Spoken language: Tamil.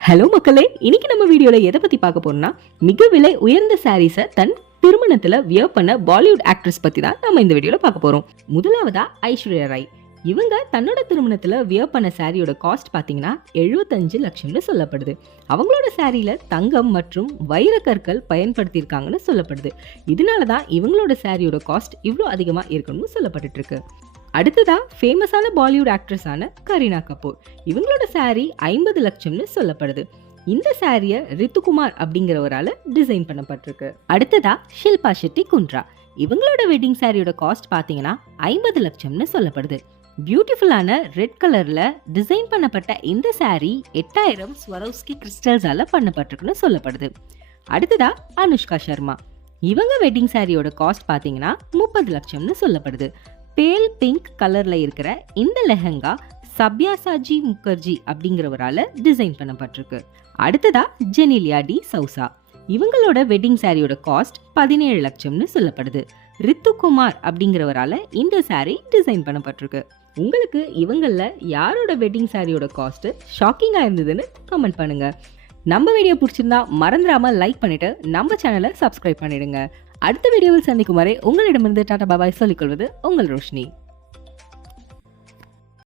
ஹலோ மக்களே இன்னைக்கு நம்ம வீடியோவில் எதை பற்றி பார்க்க போறோம்னா மிக விலை உயர்ந்த சாரீஸை தன் திருமணத்தில் வியர் பண்ண பாலிவுட் ஆக்ட்ரஸ் பற்றி தான் நம்ம இந்த வீடியோவில் பார்க்க போகிறோம் முதலாவதா ஐஸ்வர்யா ராய். இவங்க தன்னோட திருமணத்தில் வியர் பண்ண சாரியோட காஸ்ட் பார்த்தீங்கன்னா எழுபத்தஞ்சு லட்சம்னு சொல்லப்படுது. அவங்களோட சாரியில் தங்கம் மற்றும் வைர கற்கள் பயன்படுத்தியிருக்காங்கன்னு சொல்லப்படுது. இதனால தான் இவங்களோட சாரியோட காஸ்ட் இவ்வளோ அதிகமாக இருக்கணும்னு சொல்லப்பட்டுட்டு அடுத்ததாக அடுத்ததா ஃபேமஸான பாலிவுட் ஆக்ட்ரஸான கரீனா கபூர் இவங்களோட சாரீ ஐம்பது லட்சம்னு சொல்லப்படுது. இந்த சாரியை ரித்துகுமார் அப்படிங்கிறவரால டிசைன் பண்ணப்பட்டிருக்கு. அடுத்ததா ஷில்பா ஷெட்டி குந்த்ரா இவங்களோட வெட்டிங் சாரியோட காஸ்ட் பார்த்தீங்கன்னா ஐம்பது லட்சம்னு சொல்லப்படுது. பியூட்டிஃபுல்லான ரெட் கலரில் டிசைன் பண்ணப்பட்ட இந்த சாரீ எட்டாயிரம் ஸ்வரோஸ்கி கிறிஸ்டல்ஸால் பண்ணப்பட்டிருக்குன்னு சொல்லப்படுது. அடுத்ததா அனுஷ்கா சர்மா. இவங்க வெட்டிங் சாரியோட காஸ்ட் பார்த்தீங்கன்னா முப்பது லட்சம்னு சொல்லப்படுது. பேல் பிங்க் கலரில் இருக்கிற இந்த லெஹங்கா சப்யாசாஜி முகர்ஜி அப்படிங்கிறவரால டிசைன் பண்ணப்பட்டிருக்கு. அடுத்ததா ஜெனிலியா டி சௌசா. இவங்களோட வெட்டிங் சாரியோட காஸ்ட் பதினேழு லட்சம்னு சொல்லப்படுது. ரித்துகுமார் அப்படிங்கிறவரால இந்த saree டிசைன் பண்ணப்பட்டிருக்கு. உங்களுக்கு இவங்களில் யாரோட வெட்டிங் சாரியோட காஸ்ட்டு ஷாக்கிங்காக இருந்ததுன்னு கமெண்ட் பண்ணுங்கள் நம்ம வீடியோ பிடிச்சிருந்தா மறந்துடாமல் லைக் பண்ணிவிட்டு நம்ம சேனலை சப்ஸ்கிரைப் பண்ணிடுங்க. அடுத்த வீடியோவில் சந்திக்கும் வரை உங்களிடமிருந்து டாடா பாபாய் சொல்லிக்கொள்வது உங்கள் ரோஷினி.